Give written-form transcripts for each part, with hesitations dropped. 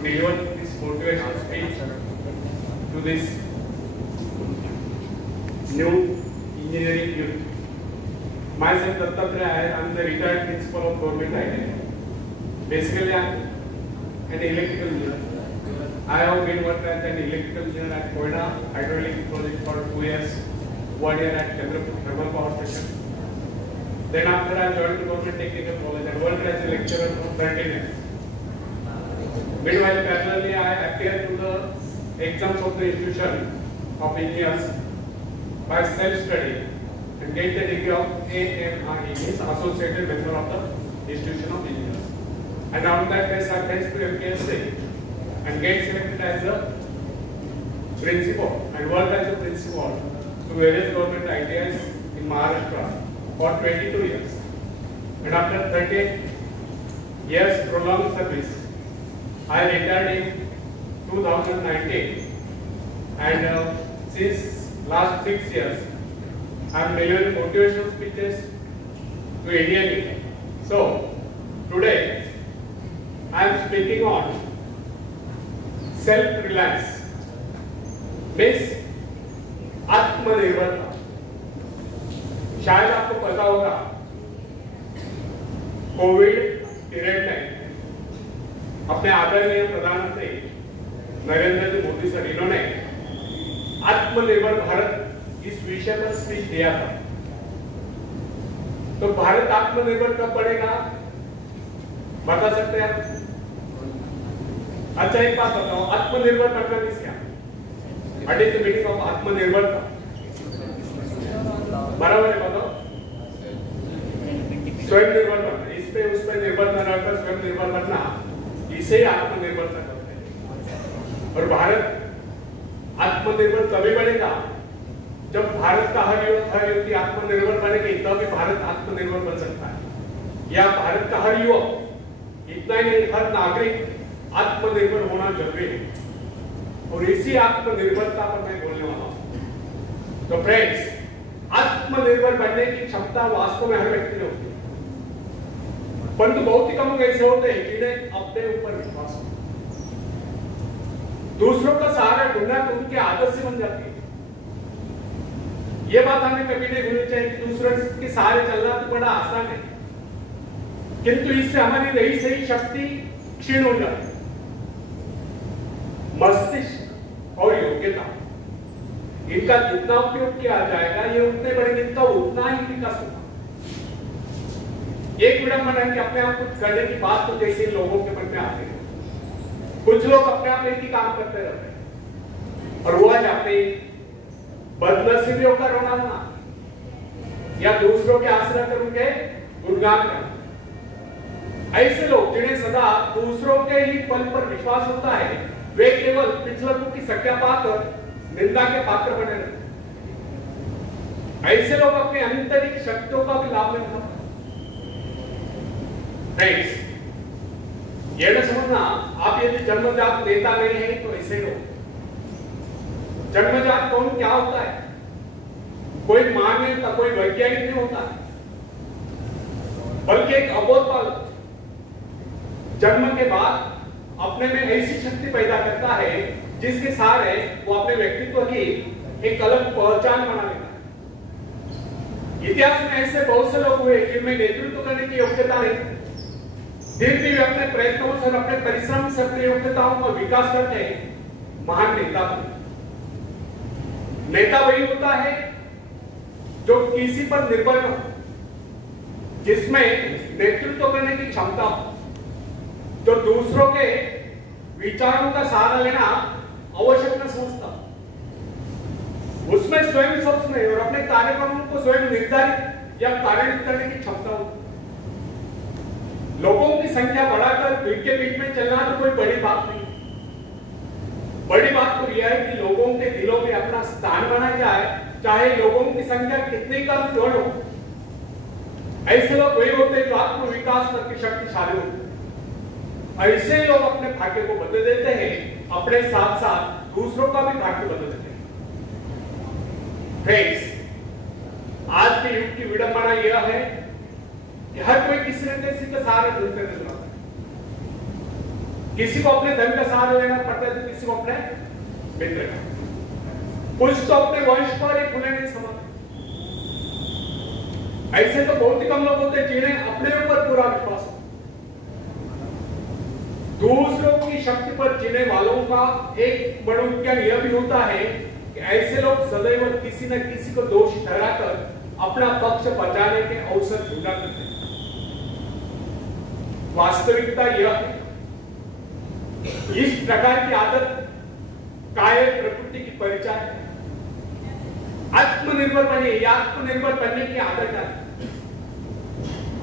to deliver this motivational speech to this new engineering youth. Myself, Dattatreya, I am the retired principal of Government IIT. Basically, I am an electrical engineer. I have been working as an electrical engineer at Koida Hydroelectric Project for 2 years, 1 year at Chandrapur Thermal Power Station. Then after I joined the Government Technical College and worked as a lecturer for 13 years. Meanwhile, parallelly, I appeared to the exams of the Institution of Engineers by self-study and get the degree of AMRE, means Associated Member of the Institution of Engineers. And on that basis, I went to MPSC and get selected as a principal and worked as a principal to various government ITIs in Maharashtra for 22 years. And after 30 years prolonged service, I retired in 2019, and since last 6 years, I am delivering motivational speeches to Indian youth. So today I am speaking on self-reliance, means आत्मनिर्भरता. शायद आपको पता होगा Covid period में अपने आदरणीय प्रधानमंत्री नरेंद्र जी Modi sir, इन्होंने आत्मनिर्भर भारत इस विषय पर स्पीच दिया था. तो भारत आत्मनिर्भर कब बनेगा बता सकते हैं? अच्छा, एक बात बताओ, आत्मनिर्भर बनना मीन्स क्या? What is the meaning of आत्मनिर्भरता? बराबर है, बताओ. स्वयं निर्भर बनना, इस पे उस पे निर्भर न रहकर स्वयं निर्भर बनना, इसे आत्मनिर्भरता कहते हैं. और भारत आत्मनिर्भर तभी बनेगा जब भारत का हर युवती आत्मनिर्भर बनेगी, तभी भारत आत्मनिर्भर बन सकता है. या भारत का हर युवक, इतना ही नहीं, हर नागरिक आत्मनिर्भर होना जरूरी है. और इसी आत्मनिर्भरता पर मैं बोलने वाला हूं. तो फ्रेंड्स, आत्मनिर्भर बनने की क्षमता वास्तव में हर व्यक्ति में होती है, परंतु बहुत ही कम लोग ऐसे होते हैं जिन्हें अपने ऊपर विश्वास हो. दूसरों का सहारा ढूंढना तो उनकी आदत से बन जाती है. ये बात हमें कभी नहीं भूलनी चाहिए कि दूसरों के सहारे चलना तो बड़ा आसान है, किंतु इससे हमारी रही सही शक्ति क्षीण हो जाती है. मस्तिष्क और योग्यता, इनका जितना उपयोग किया जाएगा, ये उतने बढ़ेंगे तो उतना ही विकास होगा. एक विडंबना है कि अपने आप कुछ करने की बात तो जैसे लोगों के मन में आती है. कुछ लोग अपने आप एक ही काम करते रहते हैं और वो आज अपनी बदनसीबियों का रोना या दूसरों के आश्रय कर उनके गुणगान करना. ऐसे लोग जिन्हें सदा दूसरों के ही बल पर विश्वास होता है, वे केवल पिछलकों की संख्या पाकर निंदा के पात्र बने रहते. ऐसे लोग अपने आंतरिक शक्तियों का भी लाभ नहीं उठाते. फ्रेंड्स, ये न समझना आप यदि जन्मजात नेता नहीं है तो ऐसे लोग. जन्मजात कौन क्या होता है? कोई मानव, कोई वैज्ञानिक नहीं होता, बल्कि एक अबोध बालक जन्म के बाद अपने में ऐसी शक्ति पैदा करता है जिसके सहारे वो अपने व्यक्तित्व की एक अलग पहचान बना लेता है. इतिहास में ऐसे बहुत से लोग हुए जिनमें नेतृत्व करने की योग्यता नहीं, फिर भी वे अपने प्रयत्नों से, अपने परिश्रम से अपनी योग्यताओं का विकास करके महान नेता बने. नेता वही होता है जो किसी पर निर्भर न हो, जिसमें नेतृत्व करने की क्षमता हो, जो दूसरों के विचारों का सहारा लेना आवश्यक न समझता, उसमें स्वयं सोचने और अपने कार्यक्रमों को स्वयं निर्धारित या कार्यान्वित करने की क्षमता हो. लोगों की संख्या बढ़ाकर भीड़ के बीच में चलना तो कोई बड़ी बात नहीं. बड़ी बात तो यह है कि लोगों के दिलों में अपना स्थान बनाया जाए, चाहे लोगों की संख्या कितनी कम क्यों न हो. ऐसे लोग वही होते हैं जो आत्मविकास करके शक्तिशाली होते हैं. ऐसे लोग अपने भाग्य को बदल देते हैं, अपने साथ साथ दूसरों का भी भाग्य बदल देते हैं. फ्रेंड्स, आज के युग की विडंबना यह है कि हर कोई किसी न किसी का सहारा ढूंढते नजर आता है. किसी को अपने धन का सहारा लेना पड़ता है तो किसी को अपने मित्र का। कुछ तो अपने वंश पर ही खुले नहीं समाते। ऐसे तो बहुत ही कम लोग होते हैं जिन्हें अपने ऊपर पूरा विश्वास हो। दूसरों की शक्ति पर जीने वालों का एक मनोविज्ञान यह भी होता है कि ऐसे लोग सदैव किसी न किसी को दोषी ठहराकर अपना पक्ष बचाने के अवसर ढूंढा करते हैं। वास्तविकता यह है इस प्रकार की आदत कायर प्रकृति की परिचार है। आत्मनिर्भर बनने की आदत है।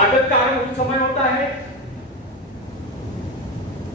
आदत का आरंभ उस समय होता है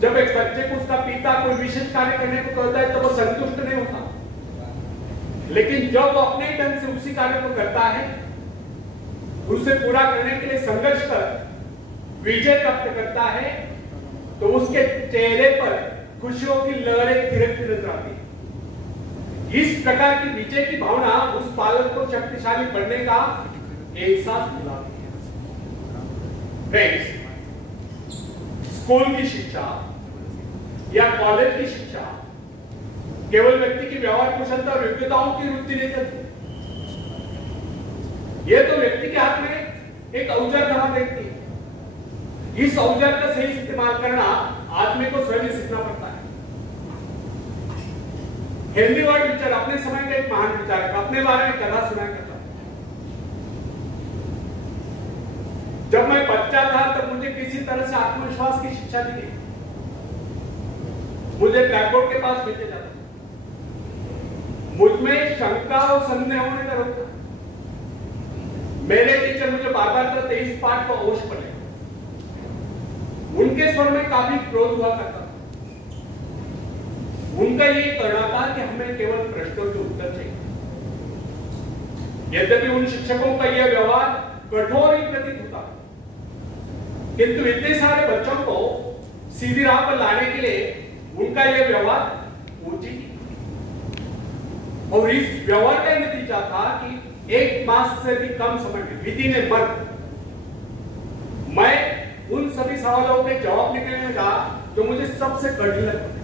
जब एक बच्चे को उसका पिता कोई विशेष कार्य करने को कहता है तो वो संतुष्ट नहीं होता, लेकिन जब वो अपने ढंग से उसी कार्य को करता है, उसे पूरा करने के लिए संघर्ष कर विजय प्राप्त करता है, तो उसके चेहरे पर खुशियों की लहरें थिरकती नजर आती है। इस प्रकार की विजय की भावना उस बालक को शक्तिशाली बनने का एहसास दिलाती है। फ्रेंड्स, स्कूल की शिक्षा या कॉलेज की शिक्षा केवल व्यक्ति की व्यवहार कुशलता और योग्यताओं की वृद्धि नहीं करती। यह तो व्यक्ति के हाथ में एक औजार धरा देती है। इस औजार का सही इस्तेमाल करना आदमी को स्वयं सीखना पड़ता है। हेनरी वर्ड विचार अपने समय का एक महान विचारक अपने बारे में कथा सुनाया करता। जब मैं बच्चा था तब मुझे किसी तरह से आत्मविश्वास की शिक्षा दी गई। मुझे ब्लैक बोर्ड के पास भेजा जाता, मुझ में शंका और संदेह होने का रोकता। मेरे टीचर मुझे बार-बार कहते इस पाठ को अवश्य पढ़ें। उनके स्वर में काफी क्रोध हुआ करता। उनका ये कहना था कि हमें केवल प्रश्नों के उत्तर चाहिए। यद्यपि उन शिक्षकों का यह व्यवहार कठोर ही प्रतीत होता, किंतु इतने सारे बच्चों को सीधी राह पर लाने के लिए उनका यह व्यवहार उचित और इस व्यवहार का नतीजा था कि 1 मास से भी कम समय में विदिन ए मंथ मैं उन सभी सवालों के जवाब निकलने लगा जो मुझे सबसे कठिन लगते।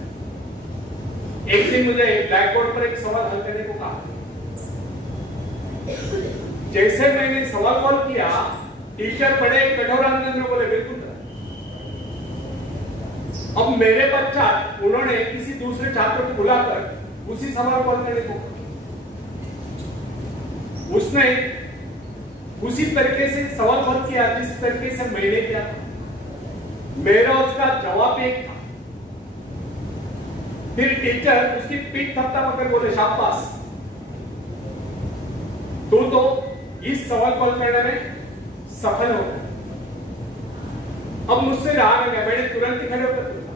एक दिन मुझे ब्लैक बोर्ड पर एक सवाल हल करने को कहा। जैसे मैंने सवाल हल किया, टीचर बड़े कठोर अंदाज में बोले बिल्कुल। अब मेरे पश्चात उन्होंने किसी दूसरे छात्र को बुलाकर उसी सवाल को हल करने को कहा। उसने उसी तरीके से सवाल हल किया जिस तरीके से मैंने किया था। मेरा उसका जवाब एक था। फिर टीचर उसकी पीठ थपथपाकर बोले शाबाश, तू तो इस सवाल को हल करने में सफल हो गया। अब मुझसे रहा नहीं गया, मैंने तुरंत ही खड़े होकर पूछा,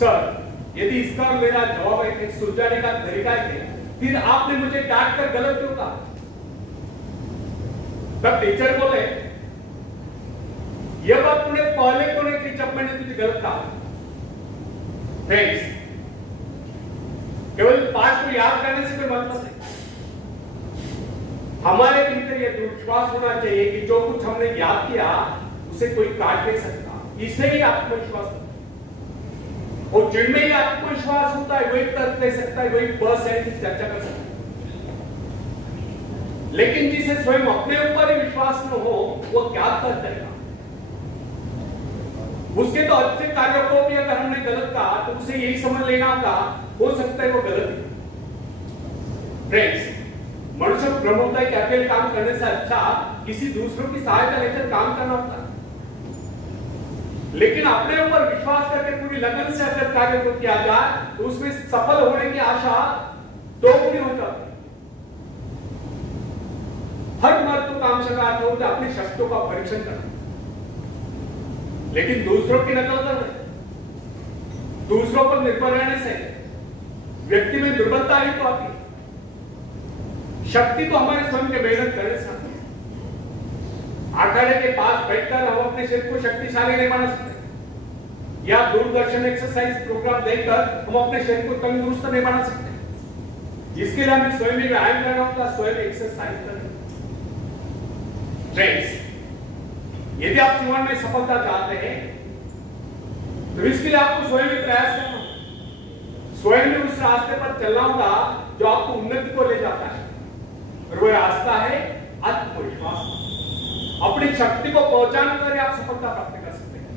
सर यदि इसका मेरा जवाब एक सुलझाने का तरीका है, फिर आपने मुझे डांट कर गलत क्यों कहा? तब टीचर बोले, यह बात तूने पहले क्यों नहीं की जब मैंने तुझे गलत कहा? फ्रेंड्स, केवल पाठ को याद करने से कोई मतलब नहीं। हमारे भीतर यह विश्वास होना चाहिए कि जो कुछ हमने याद किया उसे कोई काट नहीं सकता। इसे ही आत्मविश्वास होता है। और जिनमें ही आत्मविश्वास होता है वही तर्क दे सकता है, वही बस है की चर्चा कर सकता है। लेकिन जिसे स्वयं अपने ऊपर ही विश्वास न हो वो क्या तर्क करेगा? उसके तो अच्छे कार्यों को भी अगर हमने गलत कहा तो उसे यही समझ लेना होगा, हो सकता है वो गलत है। फ्रेंड्स, मनुष्य को भ्रम होता है कि अकेले काम करने से अच्छा किसी दूसरों की सहायता लेकर काम करना होता है। लेकिन अपने ऊपर विश्वास करके पूरी लगन से अगर कार्य को किया जाए तो उसमें सफल होने की आशा दोगुनी हो जाती है। हर महत्वाकांक्षा का अर्थ होता है अपने शस्त्रों का परीक्षण करना, लेकिन दूसरों की नकल करना, दूसरों पर निर्भर रहने से व्यक्ति में दुर्बलता ही तो आती है। शक्ति तो हमारे स्वयं के मेहनत करने से आती है। अखाड़े के पास बैठकर हम अपने शरीर को शक्तिशाली नहीं बना सकते, या दूरदर्शन एक्सरसाइज प्रोग्राम देखकर हम अपने शरीर को तंदुरुस्त नहीं बना सकते। इसके लिए हमें स्वयं ही व्यायाम करना होगा, स्वयं एक्सरसाइज करना। फ्रेंड्स, यदि आप जीवन में सफलता चाहते हैं तो इसके लिए आपको स्वयं भी प्रयास करना, स्वयं भी उस रास्ते पर चलना होगा जो आपको उन्नति को ले जाता है। और वह रास्ता है आत्मविश्वास। अपनी शक्ति को पहचान कर आप सफलता प्राप्त कर सकते हैं,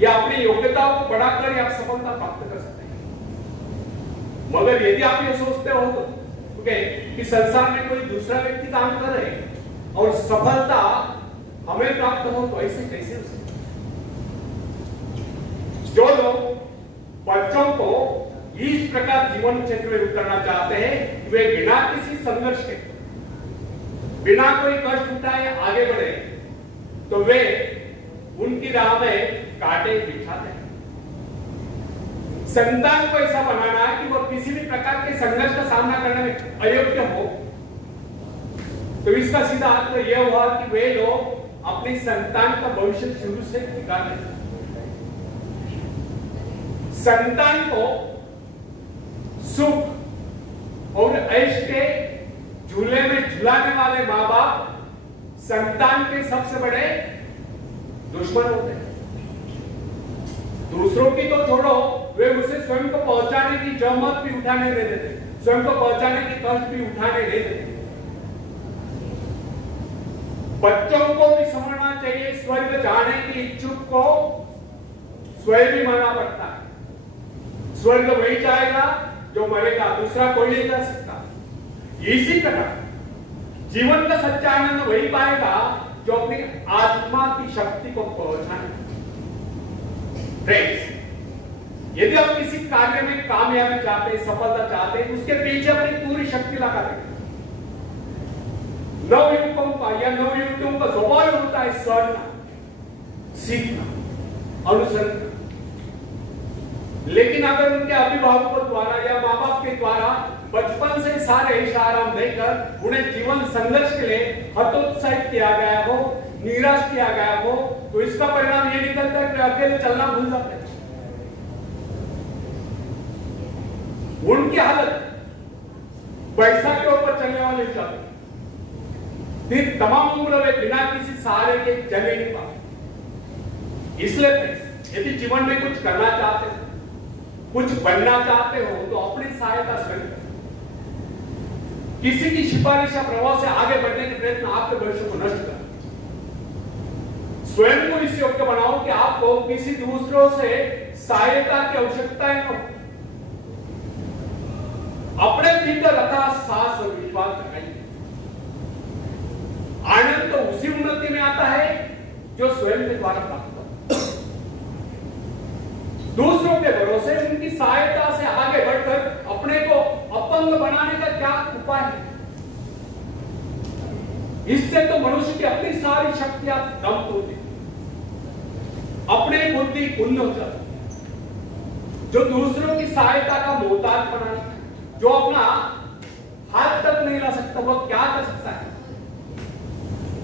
या अपनी योग्यताओं को बढ़ाकर आप सफलता प्राप्त कर सकते हैं। मगर यदि आप ये सोचते हो कि संसार में कोई दूसरा व्यक्ति काम कर रहे और सफलता हमें प्राप्त हो, तो ऐसे कैसे हो सकता? जो लोग बच्चों को इस प्रकार जीवन क्षेत्र में उतरना चाहते हैं, वे बिना किसी संघर्ष के, बिना कोई कष्ट उठाए आगे बढ़े, तो वे उनकी राह में कांटे बिछाते हैं। संतान को ऐसा बनाना है कि वो किसी भी प्रकार के संघर्ष का सामना करने में अयोग्य हो, तो इसका सीधा अर्थ यह हुआ कि वे लोग अपनी संतान का भविष्य शुरू से बिगाड़ देते हैं। संतान को सुख और ऐश के झूले में झुलाने वाले माँ बाप संतान के सबसे बड़े दुश्मन होते हैं। दूसरों की तो छोड़ो, वे उसे स्वयं को पहुंचाने की जहमत भी उठाने दे देते, स्वयं को पहुंचाने की कष्ट भी उठाने दे देते। बच्चों को भी समझना चाहिए, स्वर्ग जाने की इच्छुक को स्वयं भी मरना पड़ता है। स्वर्ग वही जाएगा जो मरेगा, दूसरा कोई नहीं जा सकता। इसी प्रकार जीवन का सच्चा आनंद वही पाएगा जो अपनी आत्मा की शक्ति को पहचाने। फ्रेंड्स, यदि आप किसी कार्य में कामयाबी चाहते हैं, सफलता चाहते हैं, उसके पीछे अपनी पूरी शक्ति लगा दें। नवयुवकों का या नवयुवतियों का स्वभाव होता है सड़ना, सीखना, अनुसरण करना। लेकिन अगर उनके अभिभावकों द्वारा या माँ बाप के द्वारा बचपन से सारे इशारा देकर उन्हें जीवन संघर्ष के लिए हतोत्साहित किया गया हो, निराश किया गया हो, तो इसका परिणाम ये निकलता है कि अकेले चलना भूल जाते हैं। उनकी हालत पैसा के ऊपर चलने वाली जाती, फिर तमाम उम्र वे बिना किसी सहारे के चल ही नहीं पाते। इसलिए यदि जीवन में कुछ करना चाहते हो, कुछ बनना चाहते हो, तो अपनी सहायता स्वयं करें। किसी की सिफारिश या प्रभाव से आगे बढ़ने के प्रयत्न आपके भविष्य को नष्ट कर। स्वयं को इस योग्य बनाओ कि आपको किसी दूसरों से सहायता की आवश्यकता न हो। अपने भीतर रखा साहस और विश्वास रखें। आनंद तो उसी उन्नति में आता है जो स्वयं के द्वारा प्राप्त होता है। दूसरों के भरोसे उनकी सहायता से आगे बढ़कर अपने को अपंग बनाने का क्या उपाय है? इससे तो मनुष्य की अपनी सारी शक्तियां दम्भ होती, अपने बुद्धि कुंद हो जाती। जो दूसरों की सहायता का मोहताज बनाना, जो अपना हाथ तक नहीं ला सकता, वो क्या कर सकता है?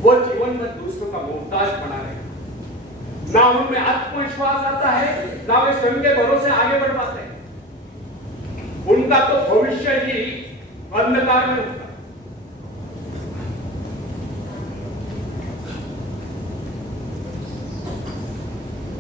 वो जीवन में दूसरों का मोहताज बना रहे। ना उनमें आत्मविश्वास आता है, ना वे स्वयं के भरोसे आगे बढ़ पाते हैं। उनका तो भविष्य ही अंधकार में